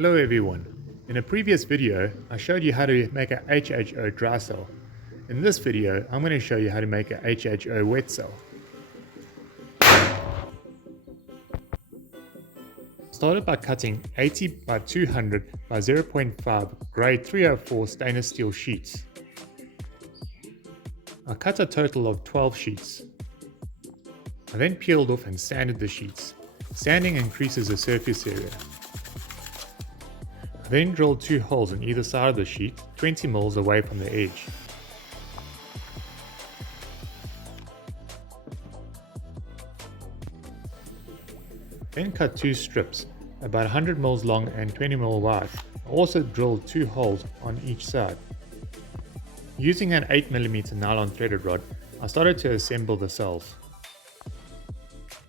Hello everyone. In a previous video, I showed you how to make a HHO dry cell. In this video, I'm going to show you how to make a HHO wet cell. Started by cutting 80 by 200 by 0.5 grade 304 stainless steel sheets. I cut a total of 12 sheets. I then peeled off and sanded the sheets. Sanding increases the surface area. I then drilled 2 holes in either side of the sheet, 20 mils away from the edge. Then cut 2 strips, about 100 mils long and 20 mil wide. I also drilled 2 holes on each side. Using an 8mm nylon threaded rod, I started to assemble the cells.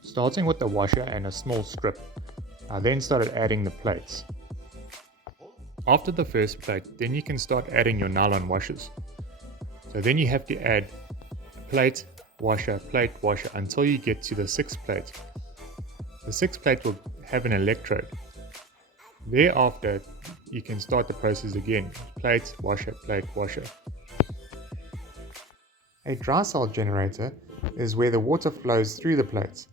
Starting with the washer and a small strip, I then started adding the plates. After the first plate, then you can start adding your nylon washers. So then you have to add plate, washer, until you get to the 6th plate. The 6th plate will have an electrode. Thereafter, you can start the process again. Plate, washer, plate, washer. A dry cell generator is where the water flows through the plates.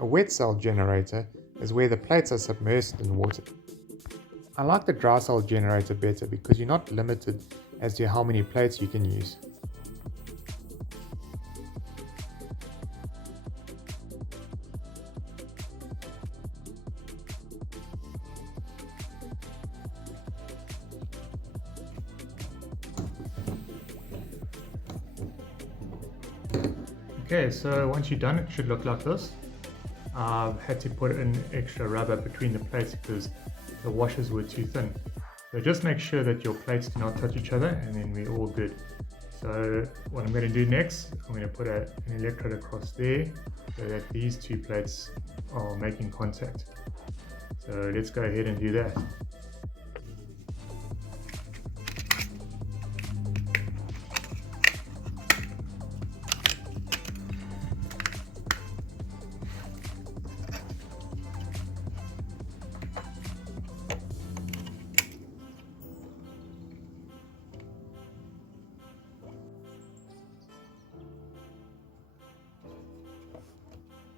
A wet cell generator is where the plates are submerged in water. I like the dry cell generator better because you're not limited as to how many plates you can use. Okay, so once you're done, it should look like this. I've had to put in extra rubber between the plates because the washers were too thin. So just make sure that your plates do not touch each other and then we're all good. So what I'm going to do next, I'm going to put an electrode across there so that these 2 plates are making contact. So let's go ahead and do that.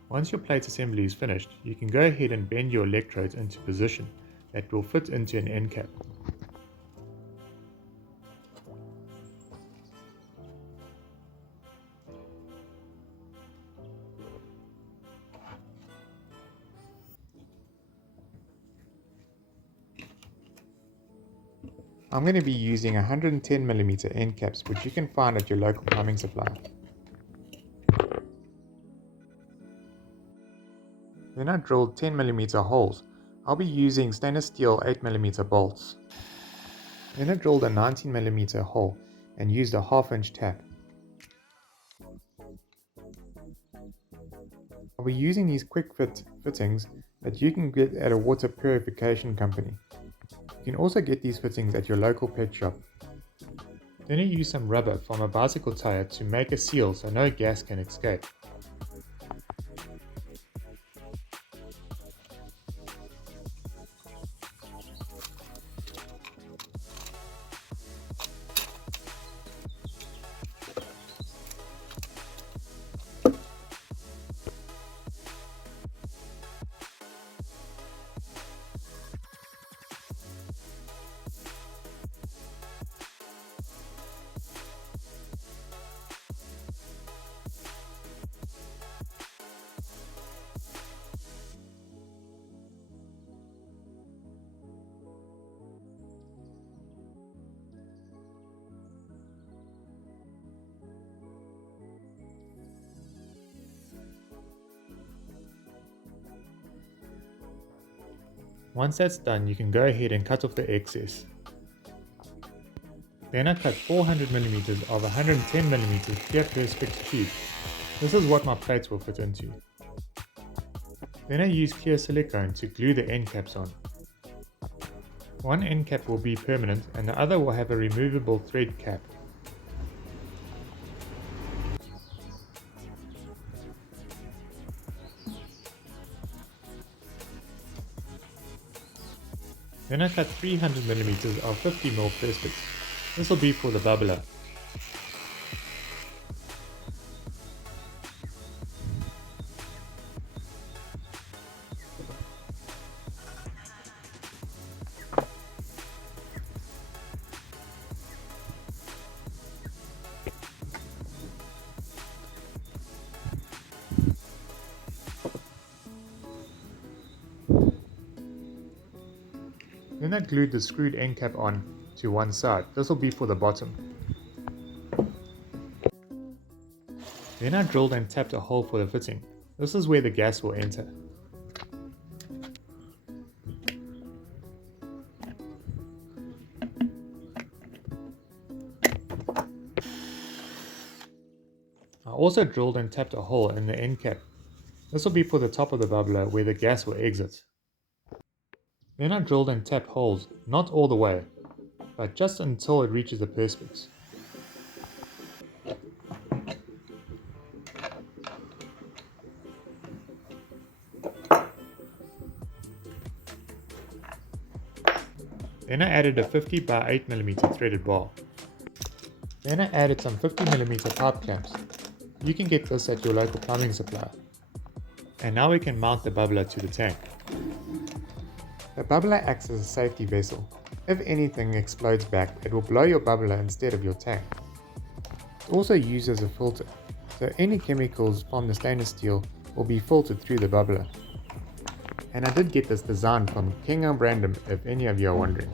Once your plate assembly is finished, you can go ahead and bend your electrodes into position that will fit into an end cap. I'm going to be using 110mm end caps, which you can find at your local plumbing supplier. Then I drilled 10mm holes. I'll be using stainless steel 8mm bolts. Then I drilled a 19mm hole and used a 1/2 inch tap. I'll be using these quick fit fittings that you can get at a water purification company. You can also get these fittings at your local pet shop. Then I use some rubber from a bicycle tire to make a seal so no gas can escape. Once that's done, you can go ahead and cut off the excess. Then I cut 400mm of 110mm clear perspex tube. This is what my plates will fit into. Then I use clear silicone to glue the end caps on. One end cap will be permanent and the other will have a removable thread cap. Then I cut 300mm of 50mm perspex. This will be for the bubbler. Then I glued the screwed end cap on to one side. This will be for the bottom. Then I drilled and tapped a hole for the fitting. This is where the gas will enter. I also drilled and tapped a hole in the end cap. This will be for the top of the bubbler where the gas will exit. Then I drilled and tapped holes, not all the way, but just until it reaches the perspex. Then I added a 50 by 8mm threaded bar. Then I added some 50mm pipe clamps. You can get this at your local plumbing supplier. And now we can mount the bubbler to the tank. The bubbler acts as a safety vessel. If anything explodes back, it will blow your bubbler instead of your tank. It also uses a filter, so any chemicals from the stainless steel will be filtered through the bubbler. And I did get this design from King & Brandom if any of you are wondering.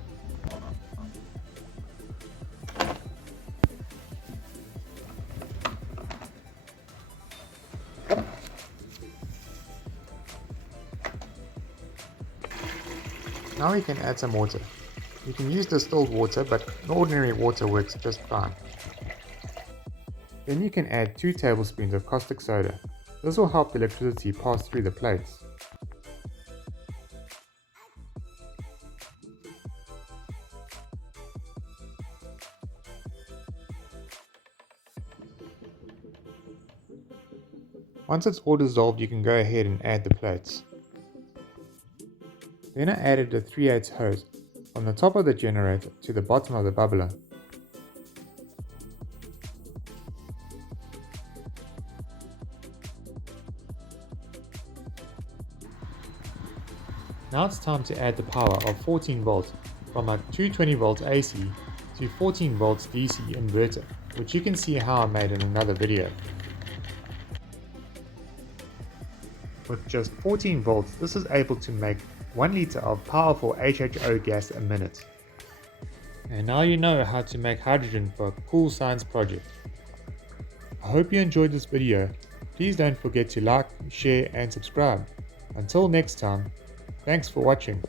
Now we can add some water. You can use distilled water, but ordinary water works just fine. Then you can add 2 tablespoons of caustic soda. This will help the electricity pass through the plates. Once it's all dissolved, you can go ahead and add the plates. Then I added a 3/8 hose from the top of the generator to the bottom of the bubbler. Now it's time to add the power of 14 volts from a 220 volts AC to 14 volts DC inverter, which you can see how I made in another video. With just 14 volts, this is able to make 1 liter of powerful HHO gas a minute. And now you know how to make hydrogen for a cool science project. I hope you enjoyed this video. Please don't forget to like, share and subscribe. Until next time, thanks for watching.